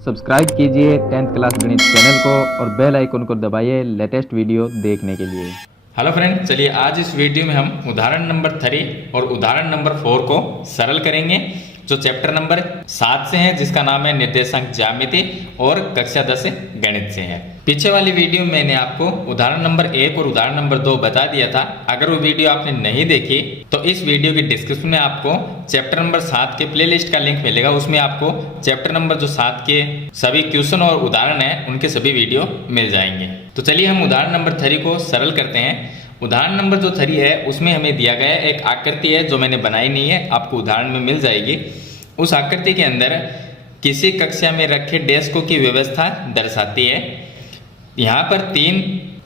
Subscribe कीजिए 10th class गणित channel को और बेल आइकन को दबाइए लेटेस्ट वीडियो देखने के लिए। हेलो फ्रेंड्स, चलिए आज इस वीडियो में हम उदाहरण नंबर 3 और उदाहरण नंबर 4 को सरल करेंगे, जो चैप्टर नंबर 7 से है, जिसका नाम है निर्देशांक ज्यामिति और कक्षा 10 गणित से है। पीछे वाली वीडियो में मैंने आपको उदाहरण नंबर 1 और उदाहरण नंबर 2 बता दिया था। अगर वो वीडियो आपने नहीं देखी तो इस वीडियो के डिस्क्रिप्शन में आपको चैप्टर नंबर 7 के प्लेलिस्ट का लिंक मिलेगा। उसमें आपको चैप्टर नंबर जो 7 के सभी क्वेश्चन और उदाहरण है उनके सभी वीडियो मिल जाएंगे। तो चलिए हम उदाहरण नंबर 3 को सरल करते हैं। उदाहरण नंबर जो 3 है उसमें हमें दिया गया एक आकृति है जो मैंने बनाई नहीं है, आपको उदाहरण में मिल जाएगी। उस आकृति के अंदर किसी कक्षा में रखे डेस्कों की व्यवस्था दर्शाती है। यहाँ पर 3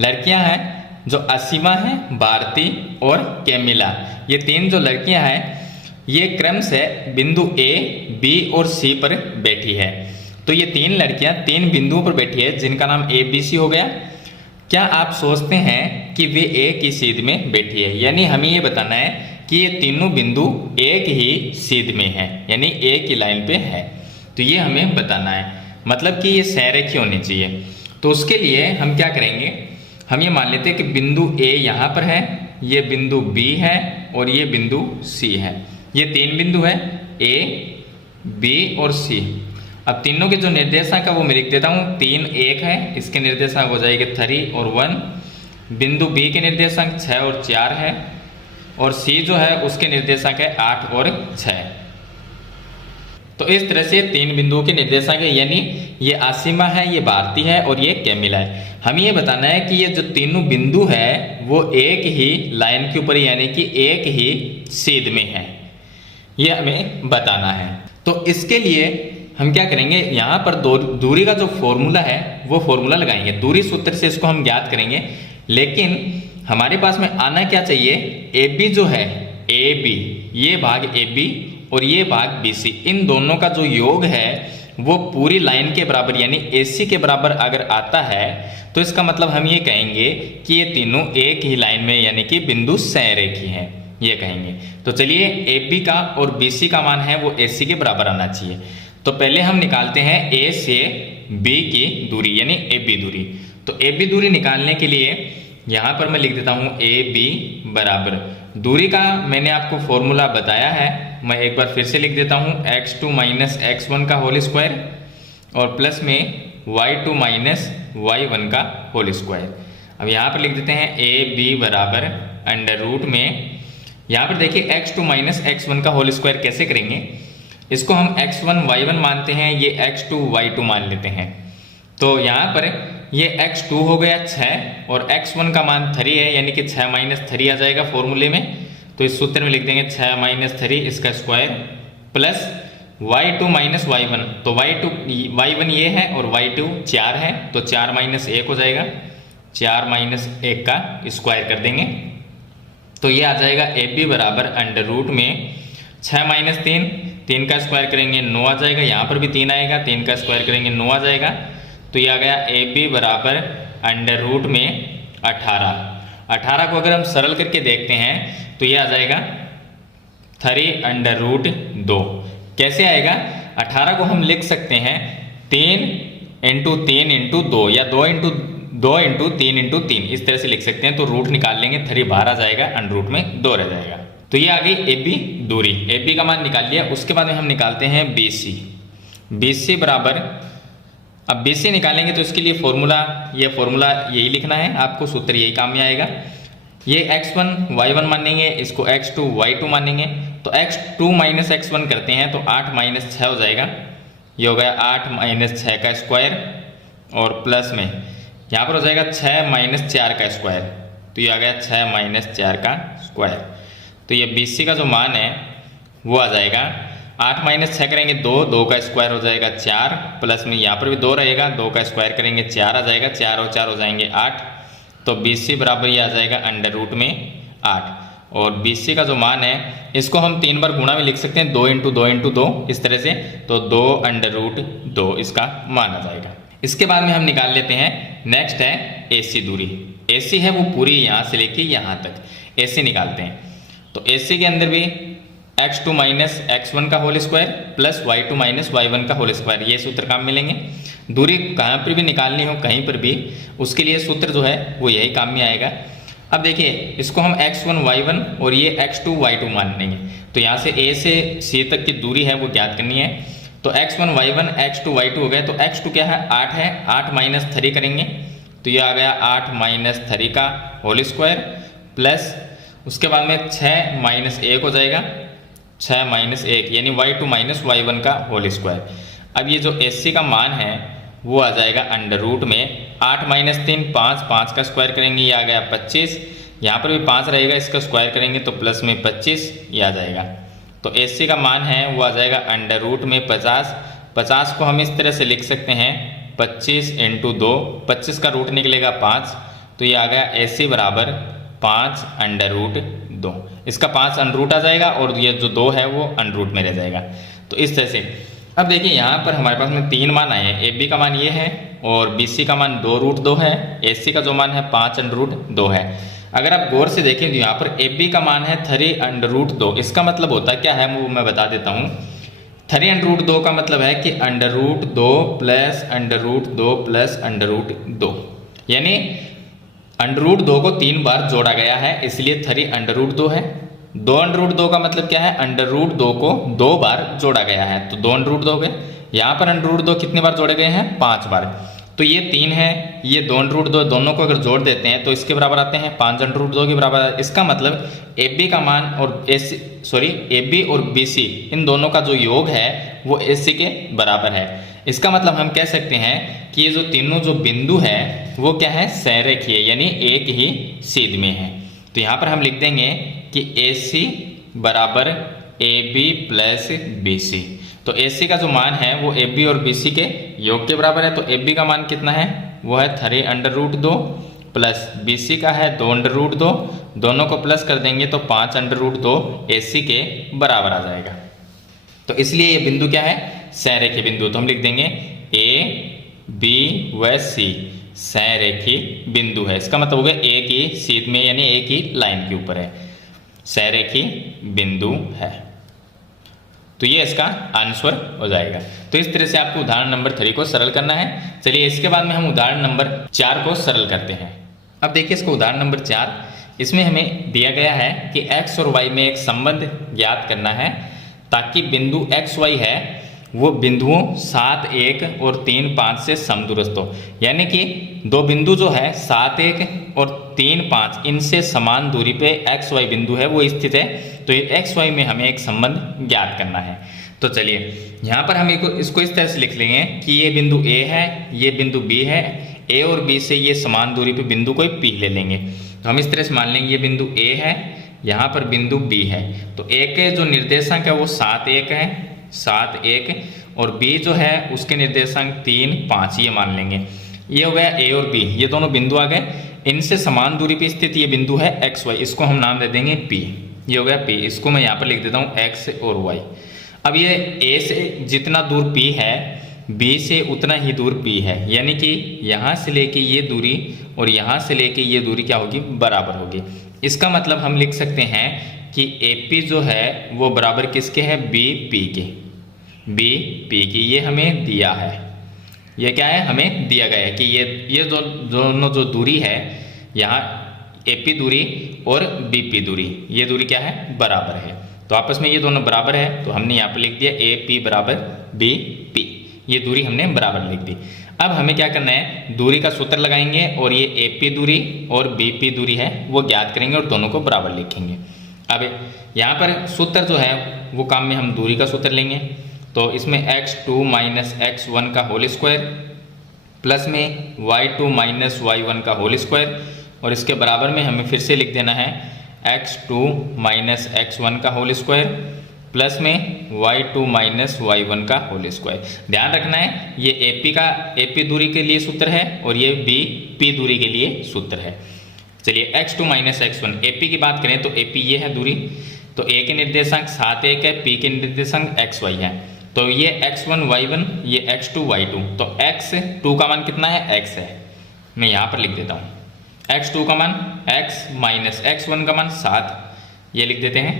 लड़कियां हैं जो असीमा है, भारती और कैमिला। ये 3 जो लड़कियां हैं ये क्रम से बिंदु ए, बी और सी पर बैठी है। तो ये 3 लड़कियां 3 बिंदुओं पर बैठी है जिनका नाम ए बी सी हो गया। क्या आप सोचते हैं कि वे एक ही सीध में बैठी है? यानी हमें ये बताना है कि ये तीनों बिंदु एक ही सीध में है, यानी एक ही लाइन पे है। तो ये हमें बताना है, मतलब कि ये सहरेखी होनी चाहिए। तो उसके लिए हम क्या करेंगे, हम ये मान लेते हैं कि बिंदु ए यहाँ पर है, ये बिंदु बी है और ये बिंदु सी है। ये 3 बिंदु है, ए, बी और सी। अब तीनों के जो निर्देशांक है वो मैं लिख देता हूँ। 3 1 है, इसके निर्देशांक हो जाएंगे 3 और 1। बिंदु बी के निर्देशांक 6 और 4 है, और सी जो है उसके निर्देशांक है 8 और 6। तो इस तरह से 3 बिंदुओं के निर्देशांक है, यानी ये आसिमा है, ये भारती है और ये कैमिला है। हमें ये बताना है कि ये जो तीनों बिंदु है वो एक ही लाइन के ऊपर, यानी कि एक ही सीध में है, ये हमें बताना है। तो इसके लिए हम क्या करेंगे, यहाँ पर दूरी का जो फॉर्मूला है वो फॉर्मूला लगाएंगे। दूरी सूत्र से इसको हम ज्ञात करेंगे, लेकिन हमारे पास में आना क्या चाहिए, ए बी जो है, ए बी, ये भाग ए बी और ये भाग बी सी, इन दोनों का जो योग है वो पूरी लाइन के बराबर यानी ए सी के बराबर अगर आता है तो इसका मतलब हम ये कहेंगे कि ये तीनों एक ही लाइन में यानी कि बिंदु सहरेखी हैं, ये कहेंगे। तो चलिए ए बी का और बी सी का मान है वो ए सी के बराबर आना चाहिए। तो पहले हम निकालते हैं ए से बी की दूरी, यानी ए बी दूरी। तो ए बी दूरी निकालने के लिए यहाँ पर मैं लिख देता हूँ ए बी बराबर, दूरी का मैंने आपको फॉर्मूला बताया है, मैं एक बार फिर से लिख देता हूँ, x2 माइनस x1 का होल स्क्वायर और प्लस में y2 माइनस y1 का होल स्क्वायर। अब यहाँ पर लिख देते हैं ए बी बराबर अंडर रूट में, यहाँ पर देखिए x2 माइनस x1 का होल स्क्वायर कैसे करेंगे, इसको हम x1 y1 मानते हैं, ये x2 y2 मान लेते हैं। तो यहाँ पर ये x2 हो गया 6 और x1 का मान 3 है, यानी कि 6 माइनस 3 आ जाएगा फॉर्मूले में। तो इस सूत्र में लिख देंगे 6 माइनस 3 इसका square plus y2 minus y1। तो y1 ये है और y2 4 है, तो 4 माइनस 1 हो जाएगा, 4 माइनस 1 का स्क्वायर कर देंगे। तो ये आ जाएगा ए बी बराबर अंडर रूट में 6 माइनस 3 का स्क्वायर करेंगे 9 आ जाएगा, यहाँ पर भी 3 आएगा, 3 का स्क्वायर करेंगे 9 आ जाएगा। तो ये आ गया ए बी बराबर अंडर रूट में 18 को अगर हम सरल करके देखते हैं तो ये आ जाएगा 3 अंडर रूट 2। कैसे आएगा, 18 को हम लिख सकते हैं 3 इंटू 3 इंटू 2 या 2 इंटू 3 इंटू 3, इस तरह से लिख सकते हैं। तो रूट निकाल लेंगे, 3 बाहर आ जाएगा, अंडर रूट में 2 रह जाएगा। तो ये आ गई ए बी दूरी, ए बी का मान निकाल लिया। उसके बाद में हम निकालते हैं बी सी। बी सी बराबर, अब बी सी निकालेंगे तो इसके लिए फॉर्मूला, ये फॉर्मूला यही लिखना है आपको, सूत्र यही काम में आएगा। ये x1 y1 मानेंगे, इसको x2 y2 मानेंगे। तो x2 माइनस x1 करते हैं तो 8 माइनस 6 हो जाएगा, ये हो गया 8 माइनस 6 का स्क्वायर और प्लस में यहाँ पर हो जाएगा 6 माइनस 4 का स्क्वायर। तो ये आ गया 6 माइनस 4 का स्क्वायर। तो ये बी सी का जो मान है वो आ जाएगा 8 माइनस 6 करेंगे 2 का स्क्वायर हो जाएगा 4, प्लस में यहाँ पर भी 2 रहेगा, 2 का स्क्वायर करेंगे 4 आ जाएगा, 4 और 4 हो जाएंगे 8। तो बी सी बराबर ये आ जाएगा अंडर रूट में 8। और बी सी का जो मान है इसको हम 3 बार गुणा में लिख सकते हैं, 2 इंटू 2 इंटू 2 इस तरह से। तो 2 अंडर रूट 2 इसका मान आ जाएगा। इसके बाद में हम निकाल लेते हैं, नेक्स्ट है ए सी दूरी। ए सी है वो पूरी यहाँ से लेके यहाँ तक ए सी निकालते हैं। तो ए सी के अंदर भी x2 माइनस x1 का whole square plus y2 minus y1 का होल स्क्वायर, ये सूत्र काम मिलेंगे। दूरी कहाँ पर भी निकालनी हो कहीं पर भी, उसके लिए सूत्र जो है वो यही काम में आएगा। अब देखिए इसको हम x1 y1 और ये x2 y2 मान लेंगे, तो यहाँ से a से c तक की दूरी है वो ज्ञात करनी है। तो x1 y1 x2 y2 हो गए, तो x2 क्या है 8 है, 8 माइनस 3 करेंगे तो ये आ गया 8 माइनस 3 का होल स्क्वायर प्लस उसके बाद में 6 माइनस 1 हो जाएगा, 6 माइनस 1 यानी y2 माइनस y1 का होल स्क्वायर। अब ये जो AC का मान है वो आ जाएगा अंडर रूट में 8 माइनस 3 5, 5 का स्क्वायर करेंगे ये आ गया 25, यहाँ पर भी 5 रहेगा इसका स्क्वायर करेंगे तो प्लस में 25 ये आ जाएगा। तो AC का मान है वो आ जाएगा अंडर रूट में 50। 50 को हम इस तरह से लिख सकते हैं 25 इंटू 2, 25 का रूट निकलेगा 5, तो ये आ गया AC बराबर 5 अंडर रूट 2। इसका 5 अंडर रूट आ जाएगा और ये जो 2 है वो अंडर रूट में रह जाएगा। तो इस तरह से अब देखिए यहाँ पर हमारे पास में 3 मान आए हैं, AB का मान ये है और BC का मान 2 रूट 2 है, AC का जो मान है 5 अंडर रूट 2 है। अगर आप गौर से देखें तो यहाँ पर AB का मान है 3 अंडर रूट 2, इसका मतलब होता है क्या है वो मैं बता देता हूँ। 3 अंडर रूट 2 का मतलब है कि under root 2 plus under root 2 plus under root 2, यानी अंडर रूट 2 को 3 बार जोड़ा गया है इसलिए 3 अंडर रूट 2 है। 2 अंडर रूट 2 का मतलब क्या है, अंडर रूट 2 को 2 बार जोड़ा गया है, तो 2 अंडर रूट 2 गए। यहाँ पर अंडर रूट 2 कितनी बार जोड़े गए हैं 5 बार, तो ये 3 है, ये 2 अंडर रूट 2, दोनों को अगर जोड़ देते हैं तो इसके बराबर आते हैं 5 अंडर रूट 2 के बराबर। इसका मतलब AB का मान और AB और BC इन दोनों का जो योग है वो AC के बराबर है। इसका मतलब हम कह सकते हैं कि ये जो तीनों जो बिंदु है वो क्या है संरेखीय, यानी एक ही सीध में है। तो यहाँ पर हम लिख देंगे कि AC बराबर AB प्लस BC। तो AC का जो मान है वो AB और BC के योग के बराबर है। तो AB का मान कितना है वो है 3 अंडर रूट 2 प्लस BC का है 2 अंडर रूट 2, दोनों को प्लस कर देंगे तो 5 अंडर रूट 2 AC के बराबर आ जाएगा। तो इसलिए ये बिंदु क्या है संरेखीय बिंदु, तो हम लिख देंगे A B व C संरेखीय बिंदु है। इसका मतलब हो गया एक ही सीध में यानी एक ही लाइन के ऊपर है, संरेखीय बिंदु है। तो ये इसका आंसर हो जाएगा। तो इस तरह से आपको उदाहरण नंबर 3 को सरल करना है। चलिए इसके बाद में हम उदाहरण नंबर 4 को सरल करते हैं। अब देखिए इसको उदाहरण नंबर 4, इसमें हमें दिया गया है कि x और y में एक संबंध ज्ञात करना है ताकि बिंदु x y है वो बिंदुओं 7 1 और 3 5 से समदूरस्थ हो, यानी कि दो बिंदु जो है 7 1 और 3 5 इनसे समान दूरी पे x y बिंदु है वो स्थित है। तो ये x y में हमें एक संबंध ज्ञात करना है। तो चलिए यहाँ पर हम इसको इस तरह से लिख लेंगे कि ये बिंदु A है, ये बिंदु B है, A और B से ये समान दूरी पे बिंदु कोई P ले लेंगे। तो हम इस तरह से मान लेंगे ये बिंदु A है, यहाँ पर बिंदु B है। तो A के जो निर्देशांक है वो 7 1 है, 7 1, और B जो है उसके निर्देशांक 3 5 ये मान लेंगे। ये हो गया A और B, ये दोनों बिंदु आ गए। इनसे समान दूरी पे स्थित ये बिंदु है x y, इसको हम नाम दे देंगे P। ये हो गया P, इसको मैं यहाँ पर लिख देता हूँ x और y। अब ये A से जितना दूर P है B से उतना ही दूर P है, यानी कि यहाँ से लेके ये दूरी और यहाँ से लेके ये दूरी क्या होगी बराबर होगी। इसका मतलब हम लिख सकते हैं कि AP जो है वो बराबर किसके है BP के, BP की। ये हमें दिया है, ये क्या है हमें दिया गया है कि ये दोनों जो दूरी है यहाँ AP दूरी और BP दूरी, ये दूरी क्या है बराबर है। तो आपस में ये दोनों बराबर है, तो हमने यहाँ पर लिख दिया AP बराबर BP, ये दूरी हमने बराबर लिख दी। अब हमें क्या करना है, दूरी का सूत्र लगाएंगे और ये AP दूरी और BP दूरी है वो ज्ञात करेंगे और दोनों को बराबर लिखेंगे। अब यहाँ पर सूत्र जो है वो काम में हम दूरी का सूत्र लेंगे। तो इसमें x2 माइनस x1 का होल स्क्वायर प्लस में y2 माइनस y1 का होल स्क्वायर, और इसके बराबर में हमें फिर से लिख देना है x2 माइनस x1 का होल स्क्वायर प्लस में y2 माइनस y1 का होल स्क्वायर। ध्यान रखना है ये AP दूरी के लिए सूत्र है और ये BP दूरी के लिए सूत्र है। चलिए x2 माइनस x1, AP की बात करें तो AP ये है दूरी, तो A के निर्देशांक 7 1 है, P के निर्देशांक xy है। तो ये x1 y1, ये x2 y2, तो x2 का मान कितना है x है, मैं यहाँ पर लिख देता हूँ x2 का मान x माइनस x1 का मान 7, ये लिख देते हैं।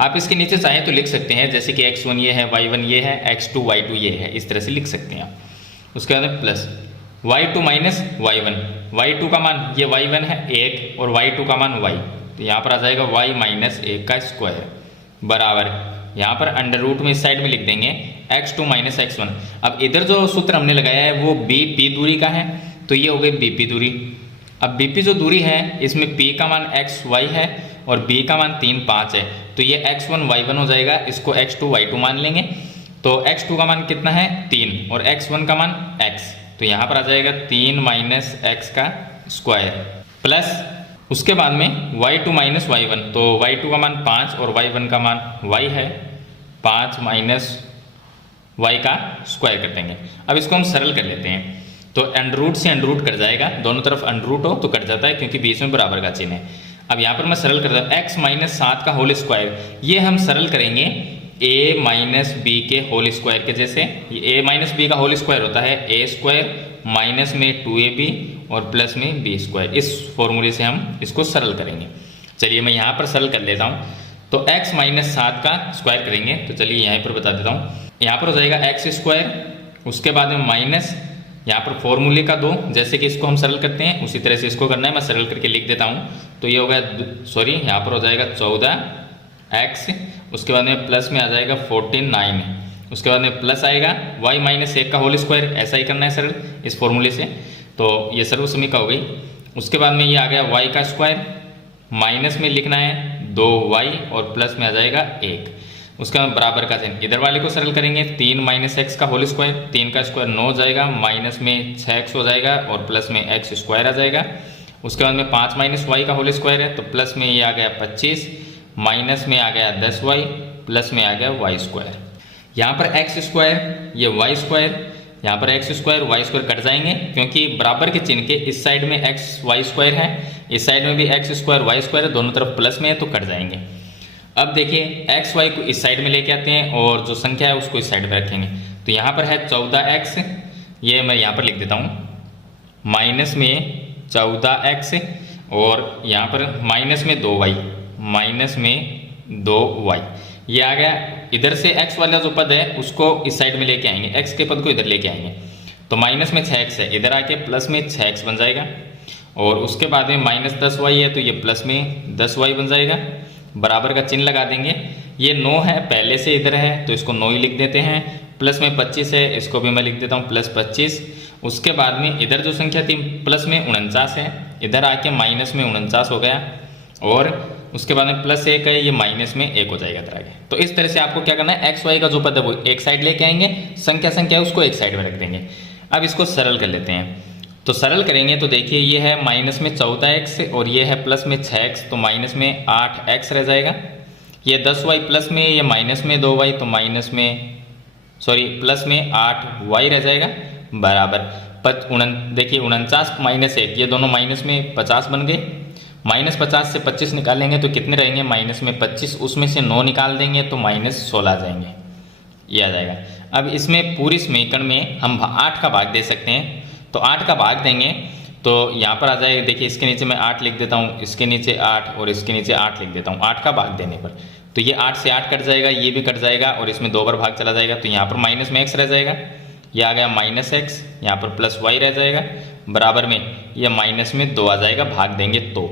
आप इसके नीचे चाहें तो लिख सकते हैं, जैसे कि x1 ये है, y1 ये है, x2 y2 ये है, इस तरह से लिख सकते हैं आप। उसके बाद में plus y2 minus y1, y2 का मान ये y1 है 1 और y2 का मान y, तो यहाँ पर आ जाएगा y माइनस 1 का स्क्वायर बराबर, यहाँ पर अंडर रूट में इस साइड में लिख देंगे x2 माइनस x1। अब इधर जो सूत्र हमने लगाया है वो bp दूरी का है, तो ये हो गई bp दूरी। अब bp जो दूरी है इसमें p का मान xy है और b का मान 3 5 है, तो ये x1 y1 हो जाएगा, इसको x2 y2 मान लेंगे। तो x2 का मान कितना है 3 और x1 का मान x, तो यहाँ पर आ जाएगा 3 माइनस x का स्क्वायर प्लस उसके बाद में y2 माइनस y1, तो y2 का मान 5 और y1 का मान y है, 5 माइनस y का स्क्वायर कर देंगे। अब इसको हम सरल कर लेते हैं, तो अंडर रूट से अंडर रूट कट जाएगा, दोनों तरफ अंडर रूट हो तो कट जाता है क्योंकि बीच में बराबर का चिन्ह है। अब यहाँ पर मैं सरल करता हूँ x माइनस 7 का होल स्क्वायर, ये हम सरल करेंगे a माइनस बी के होल स्क्वायर के जैसे। ये a माइनस बी का होल स्क्वायर होता है a स्क्वायर माइनस में 2ab और प्लस में b स्क्वायर, इस फॉर्मूले से हम इसको सरल करेंगे। चलिए मैं यहाँ पर सरल कर लेता हूँ, तो x माइनस 7 का स्क्वायर करेंगे, तो चलिए यहाँ पर बता देता हूँ। यहाँ पर हो जाएगा x स्क्वायर, उसके बाद में माइनस यहाँ पर फॉर्मूले का 2, जैसे कि इसको हम सरल करते हैं उसी तरह से इसको करना है, मैं सरल करके लिख देता हूँ। तो ये हो गया सॉरी यहाँ पर हो जाएगा 14x, उसके बाद में प्लस में आ जाएगा 14 9, उसके बाद में प्लस आएगा y माइनस 1 का होल स्क्वायर, ऐसा ही करना है सरल इस फॉर्मूले से, तो ये सर्वसमीका हो गई। उसके बाद में ये आ गया y का स्क्वायर, माइनस में लिखना है 2y और प्लस में आ जाएगा 1, उसका बराबर का चिन्ह। इधर वाले को सरल करेंगे 3 माइनस x का होल स्क्वायर, 3 का स्क्वायर 9 हो जाएगा, माइनस में 6x हो जाएगा और प्लस में x स्क्वायर आ जाएगा। उसके बाद में 5 माइनस y का होल स्क्वायर है, तो प्लस में ये आ गया 25, माइनस में आ गया 10y, प्लस में आ गया y स्क्वायर। यहाँ पर x स्क्वायर ये y स्क्वायर, यहाँ पर x square y square cut जाएंगे क्योंकि बराबर के चिन्ह के इस साइड में x y स्क्वायर है, इस साइड में भी x स्क्वायर y स्क्वायर है, दोनों तरफ प्लस में है तो कट जाएंगे। अब देखिए x y को इस साइड में लेके आते हैं और जो संख्या है उसको इस साइड में रखेंगे, तो यहाँ पर है 14x, ये मैं यहाँ पर लिख देता हूँ माइनस में 14x और यहाँ पर माइनस में 2y, माइनस में 2y, ये आ गया। इधर से x वाला जो पद है उसको इस साइड में लेके आएंगे, x के पद को इधर लेके आएंगे, तो माइनस में 6x है, इधर आके प्लस में 6x बन जाएगा और उसके बाद में माइनस 10y है तो ये प्लस में 10y बन जाएगा, बराबर का चिन्ह लगा देंगे। ये 9 है पहले से इधर है तो इसको 9 ही लिख देते हैं, प्लस में 25 है इसको भी मैं लिख देता हूँ प्लस 25। उसके बाद में इधर जो संख्या थी प्लस में 49 है, इधर आके माइनस में 49 हो गया और उसके बाद में प्लस 1 है, ये माइनस में 1 हो जाएगा इधर आगे। तो इस तरह से आपको क्या करना है, एक्स वाई का जो पद है वो एक साइड लेके आएंगे, संख्या है उसको एक साइड में रख देंगे। अब इसको सरल कर लेते हैं, तो सरल करेंगे तो देखिए ये है माइनस में 14x और ये है प्लस में 6x, तो माइनस में 8x रह जाएगा। ये 10y प्लस में ये माइनस में 2y, तो माइनस में सॉरी प्लस में 8y रह जाएगा बराबर देखिए 49 माइनस 1, ये दोनों माइनस में 50 बन गए। माइनस 50 से 25 निकालेंगे तो कितने रहेंगे, माइनस में 25, उसमें से 9 निकाल देंगे तो माइनस 16 आ जाएंगे, ये आ जाएगा। अब इसमें पूरी समीकरण में हम 8 का भाग दे सकते हैं, तो 8 का भाग देंगे तो यहाँ पर आ जाएगा। देखिए इसके नीचे मैं 8 लिख देता हूँ, इसके नीचे 8 और इसके नीचे 8 लिख देता हूँ 8 का भाग देने पर, तो ये 8 से 8 कट जाएगा, ये भी कट जाएगा और इसमें 2 बार भाग चला जाएगा, तो यहाँ पर माइनस में x रह जाएगा, ये आ गया माइनस x, यहाँ पर प्लस y रह जाएगा बराबर में ये माइनस में 2 आ जाएगा, भाग देंगे तो।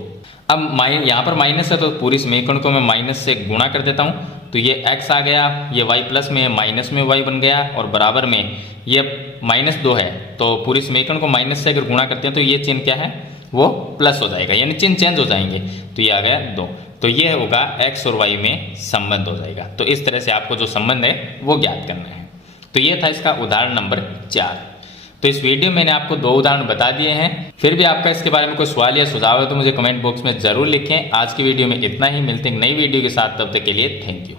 अब यहाँ पर माइनस है तो पूरी समीकरण को मैं माइनस से गुणा कर देता हूँ, तो ये x आ गया, ये y प्लस में माइनस में y बन गया और बराबर में ये माइनस 2 है, तो पूरी समीकरण को माइनस से अगर गुणा करते हैं तो ये चिन्ह क्या है वो प्लस हो जाएगा, यानी चिन्ह चेंज हो जाएंगे, तो ये आ गया 2, तो ये होगा x और y में संबंध हो जाएगा। तो इस तरह से आपको जो संबंध है वो ज्ञात करना है। तो ये था इसका उदाहरण नंबर 4। तो इस वीडियो में मैंने आपको 2 उदाहरण बता दिए हैं, फिर भी आपका इसके बारे में कोई सवाल या सुझाव है तो मुझे कमेंट बॉक्स में जरूर लिखें। आज की वीडियो में इतना ही, मिलते हैं नई वीडियो के साथ, तब तक के लिए थैंक यू।